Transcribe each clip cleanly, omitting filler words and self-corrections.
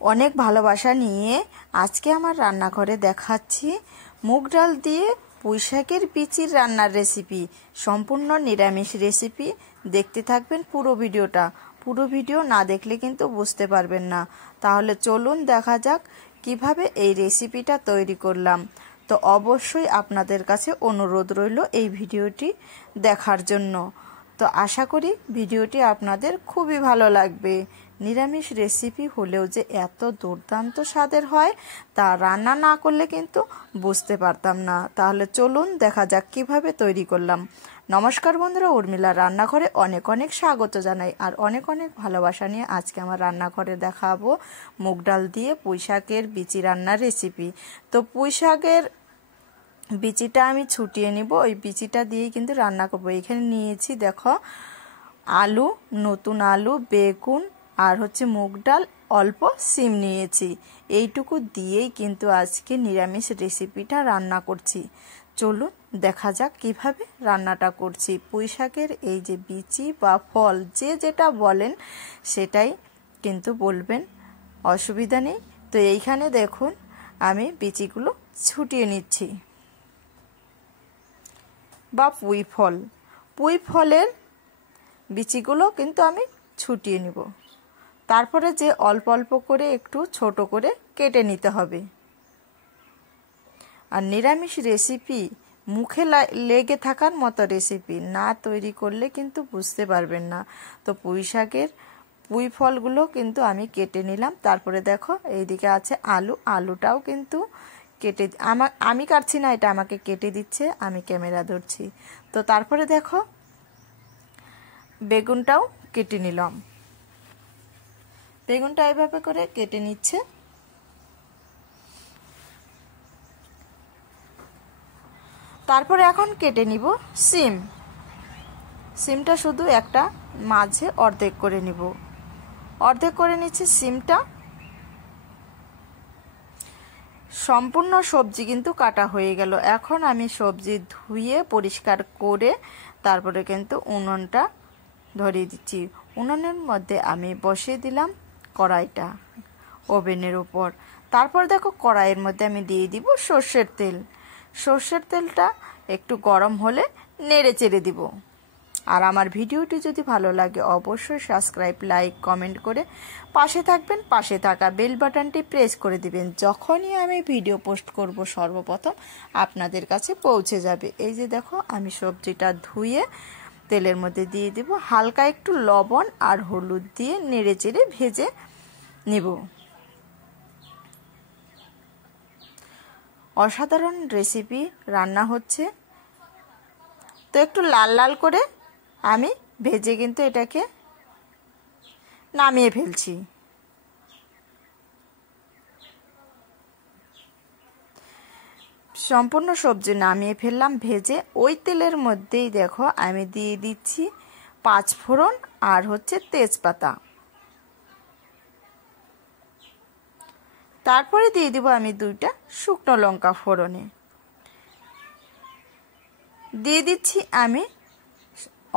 অনেক ভালোবাসা নিয়ে আজকে আমার রান্নাঘরে দেখাচ্ছি মুগ ডাল দিয়ে পুঁইশাকের বিচির রান্নার রেসিপি। সম্পূর্ণ নিরামিষ রেসিপি। দেখতে থাকবেন পুরো ভিডিওটা। পুরো ভিডিও না দেখলে কিন্তু বুঝতে পারবেন না। তাহলে চলুন দেখা যাক কিভাবে এই রেসিপিটা তৈরি করলাম। তো অবশ্যই আপনাদের কাছে অনুরোধ রইল এই ভিডিওটি দেখার জন্য। তো আশা করি ভিডিওটি আপনাদের খুবই ভালো লাগবে। নিরামিষ রেসিপি হলেও যে এত দুর্দান্ত স্বাদের হয় তা রান্না না করলে কিন্তু বুঝতে পারতাম না। তাহলে চলুন দেখা যাক কিভাবে তৈরি করলাম। নমস্কার বন্ধুরা, উর্মিলা রান্নাঘরে অনেক অনেক স্বাগত জানাই আর অনেক অনেক ভালোবাসা নিয়ে আজকে আমার রান্নাঘরে দেখাবো মুগ ডাল দিয়ে পুঁইশাকের বিচি রান্নার রেসিপি। তো পুঁইশাকের বিচিটা আমি ছুটিয়ে নিব, ওই বিচিটা দিয়েই কিন্তু রান্না করবো। এখানে নিয়েছি দেখো আলু, নতুন আলু, বেগুন আর হচ্ছে মুগ ডাল, অল্প সিম নিয়েছি। এইটুকু দিয়েই কিন্তু আজকে নিরামিষ রেসিপিটা রান্না করছি। চলুন দেখা যাক কিভাবে রান্নাটা করছি। পুঁইশাকের এই যে বিচি বা ফল যে যেটা বলেন সেটাই কিন্তু বলবেন, অসুবিধা নেই। তো এইখানে দেখুন আমি বিচিগুলো ছুটিয়ে নিচ্ছি। বা পুঁই ফলের বিচিগুলো কিন্তু আমি ছুটিয়ে নিব। তারপরে যে অল্প অল্প করে একটু ছোট করে কেটে নিতে হবে। আর নিরামিষ রেসিপি মুখে লেগে থাকার মতো রেসিপি না তৈরি করলে কিন্তু বুঝতে পারবেন না। তো পুঁই ফলগুলো কিন্তু আমি কেটে নিলাম। তারপরে দেখো এইদিকে আছে আলুটাও কিন্তু কেটে আমি কাটছি না, এটা আমাকে কেটে দিচ্ছে, আমি ক্যামেরা ধরছি। তো তারপরে দেখো বেগুনটাও কেটে নিলাম। বেগুনটা এইভাবে করে কেটে নিচ্ছে। তারপরে এখন কেটে নিব সিমটা শুধু একটা মাঝে অর্ধেক করে নিব। অর্ধেক করে নিচ্ছি সিমটা। সম্পূর্ণ সবজি কিন্তু কাটা হয়ে গেল। এখন আমি সবজি ধুয়ে পরিষ্কার করে তারপরে কিন্তু উনুনটা ধরিয়ে দিচ্ছি। উনুনের মধ্যে আমি বসিয়ে দিলাম কড়াইটা ওভেনের উপর। তারপর দেখো কড়াইয়ের মধ্যে আমি দিয়ে দিব সর্ষের তেল। সর্ষের তেলটা একটু গরম হলে নেড়ে চেড়ে দিব। আর আমার ভিডিওটি যদি ভালো লাগে অবশ্যই সাবস্ক্রাইব, লাইক, কমেন্ট করে পাশে থাকবেন। পাশে থাকা বেল বাটনটি প্রেস করে দিবেন। যখনই আমি ভিডিও পোস্ট করব সর্বপ্রথম আপনাদের কাছে পৌঁছে যাবে। এই যে দেখো আমি সবজিটা ধুয়ে তেলের মধ্যে দিয়ে দিব। হালকা একটু লবণ আর হলুদ দিয়ে নেড়ে চেড়ে ভেজে নিব। অসাধারণ রেসিপি রান্না হচ্ছে। তো একটু লাল লাল করে আমি ভেজে কিন্তু এটাকে নামিয়ে ফেলছি। সম্পূর্ণ সবজি নামিয়ে ফেললাম ভেজে। ওই তেলের মধ্যেই দেখো আমি দিয়ে দিচ্ছি 5 ফোড়ন আর হচ্ছে তেজপাতা। তারপরে দিয়ে দিব আমি 2টা শুকনো লঙ্কা ফোড়নে। দিয়ে দিচ্ছি আমি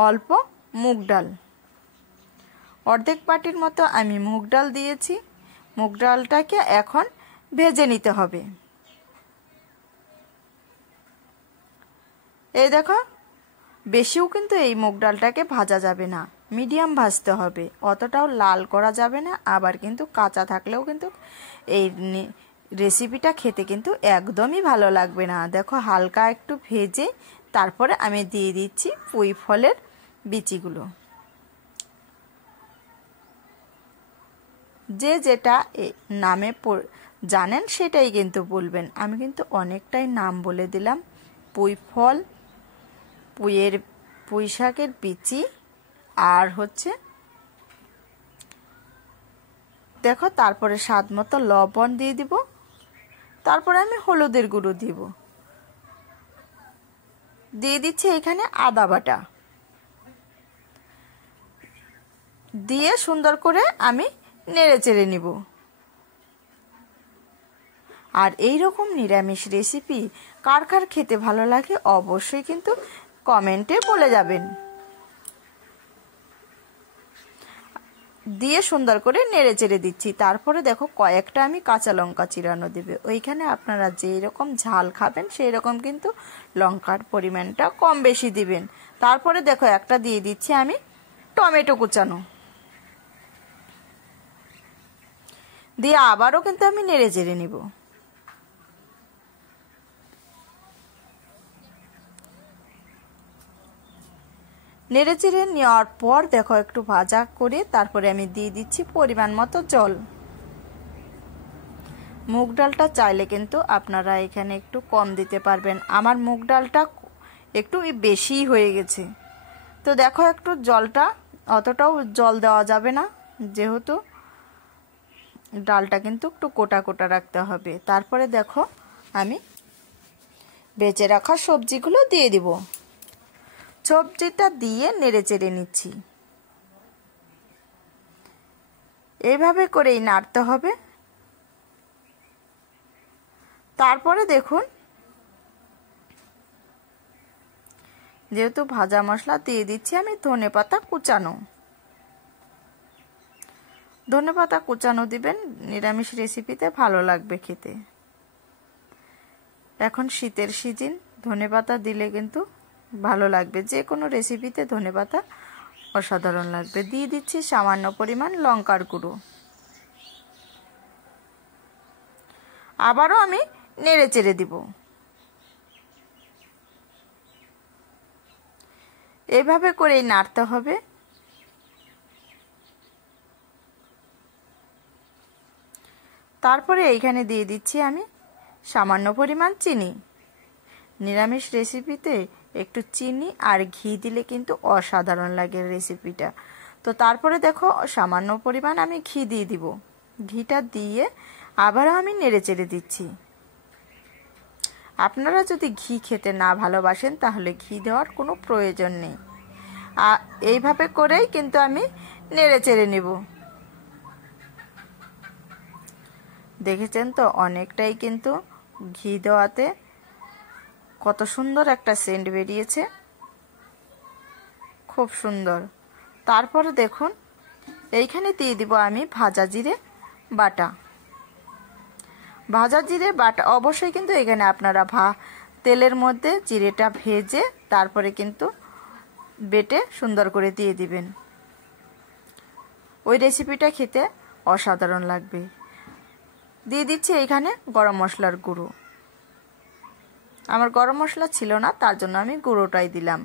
অল্প মুগ ডাল, অর্ধেক বাটির মতো আমি মুগ ডাল দিয়েছি। মুগ ডালটাকে এখন ভেজে নিতে হবে। এই দেখো বেশিও কিন্তু এই মুগ ডালটাকে ভাজা যাবে না, মিডিয়াম ভাজতে হবে। অতটাও লাল করা যাবে না, আবার কিন্তু কাঁচা থাকলেও কিন্তু এই রেসিপিটা খেতে কিন্তু একদমই ভালো লাগবে না। দেখো হালকা একটু ভেজে তারপরে আমি দিয়ে দিচ্ছি পুঁই ফলের বিচিগুলো। যে যেটা নামে জানেন সেটাই কিন্তু বলবেন। আমি কিন্তু অনেকটাই নাম বলে দিলাম। পুঁই ফল, পুঁইশাকের বিচি আর হচ্ছে দেখো তারপরে স্বাদ মতো লবণ দিয়ে দিব। তারপরে আমি হলুদের গুঁড়ো দিয়ে দিচ্ছি এখানে আদা বাটা দিয়ে সুন্দর করে আমি নেড়ে চেড়ে নিব। আর এই রকম নিরামিষ রেসিপি কার কার খেতে ভালো লাগে অবশ্যই কিন্তু কমেন্টে বলে যাবেন। দিয়ে সুন্দর করে নেড়ে চেড়ে দিচ্ছি। তারপরে দেখো কয়েকটা আমি কাঁচা লঙ্কা চিরানো দেবে। ওইখানে আপনারা যেই রকম ঝাল খাবেন সেই রকম কিন্তু লঙ্কার পরিমাণটা কম বেশি দিবেন। তারপরে দেখো একটা দিয়ে দিচ্ছি আমি টমেটো কুচানো, দিয়ে আবারও কিন্তু আমি নেড়ে চেড়ে নিব। নেড়ে চেড়ে নেওয়ার পর দেখো একটু ভাজা করে তারপরে আমি দিয়ে দিচ্ছি পরিমাণ মতো জল। মুগ ডালটা চাইলে কিন্তু আপনারা এখানে একটু কম দিতে পারবেন, আমার মুগ ডালটা একটু বেশি হয়ে গেছে। তো দেখো একটু জলটা, অতটাও জল দেওয়া যাবে না, যেহেতু ডালটা কিন্তু একটু কোটা কোটা রাখতে হবে। তারপরে দেখো আমি বেঁচে রাখা সবজিগুলো দিয়ে দিব। সবজিটা দিয়ে নেড়ে চেড়ে নিচ্ছি। এইভাবে করেই নাড়তে হবে। তারপরে দেখুন যেহেতু ভাজা মশলা দিয়ে দিচ্ছি আমি ধনেপাতা কুচানো। ধনেপাতা কুচানো দিবেন, নিরামিষ রেসিপিতে ভালো লাগবে খেতে। এখন শীতের সিজন, ধনেপাতা দিলে কিন্তু ভালো লাগবে, যে কোনো রেসিপিতে ধনেপাতা অসাধারণ লাগবে। দিয়ে দিচ্ছি সামান্য পরিমাণ লঙ্কার গুঁড়ো। আবারও আমি নেড়ে চেড়ে দিব। এইভাবে করেই নাড়তে হবে। তারপরে এইখানে দিয়ে দিচ্ছি আমি সামান্য পরিমাণ চিনি। নিরামিষ রেসিপিতে একটু চিনি আর ঘি দিলে কিন্তু অসাধারণ লাগে রেসিপিটা। তো তারপরে দেখো সামান্য পরিমাণ আমি ঘি দিয়ে দিব। ঘিটা দিয়ে আবারও আমি নেড়ে চেড়ে দিচ্ছি। আপনারা যদি ঘি খেতে না ভালোবাসেন তাহলে ঘি দেওয়ার কোনো প্রয়োজন নেই। এইভাবে করেই কিন্তু আমি নেড়ে চেড়ে নেব। দেখেছেন তো অনেকটাই কিন্তু ঘি দেওয়াতে কত সুন্দর একটা সেন্ট বেরিয়েছে, খুব সুন্দর। তারপরে দেখুন এইখানে দিয়ে দিব আমি ভাজা জিরে বাটা। ভাজা জিরে বাটা অবশ্যই কিন্তু এখানে আপনারা তেলের মধ্যে জিরেটা ভেজে তারপরে কিন্তু বেটে সুন্দর করে দিয়ে দিবেন। ওই রেসিপিটা খেতে অসাধারণ লাগবে। দিয়ে দিচ্ছি এইখানে গরম মশলার গুঁড়ো। আমার গরম মশলা ছিল না, তার জন্য আমি গুঁড়োটাই দিলাম।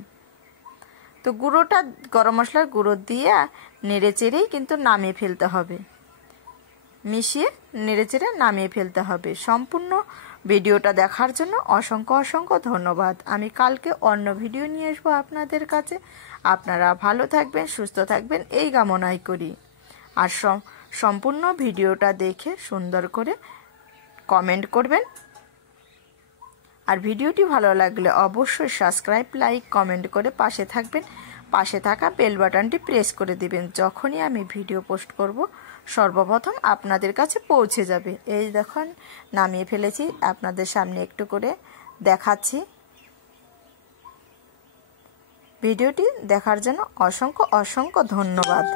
তো গুঁড়োটা, গরম মশলার গুঁড়ো দিয়ে নেড়ে চেড়েই কিন্তু নামিয়ে ফেলতে হবে, মিশিয়ে নেড়ে চেড়ে নামিয়ে ফেলতে হবে। সম্পূর্ণ ভিডিওটা দেখার জন্য অসংখ্য অসংখ্য ধন্যবাদ। আমি কালকে অন্য ভিডিও নিয়ে আসবো আপনাদের কাছে। আপনারা ভালো থাকবেন, সুস্থ থাকবেন এই কামনাই করি। আর সম্পূর্ণ ভিডিওটা দেখে সুন্দর করে কমেন্ট করবেন। আর ভিডিওটি ভালো লাগলে অবশ্যই সাবস্ক্রাইব, লাইক, কমেন্ট করে পাশে থাকবেন। পাশে থাকা বেল বাটনটি প্রেস করে দিবেন। যখনই আমি ভিডিও পোস্ট করব সর্বপ্রথম আপনাদের কাছে পৌঁছে যাবে। এই দেখুন নামিয়ে ফেলেছি, আপনাদের সামনে একটু করে দেখাচ্ছি। ভিডিওটি দেখার জন্য অসংখ্য অসংখ্য ধন্যবাদ।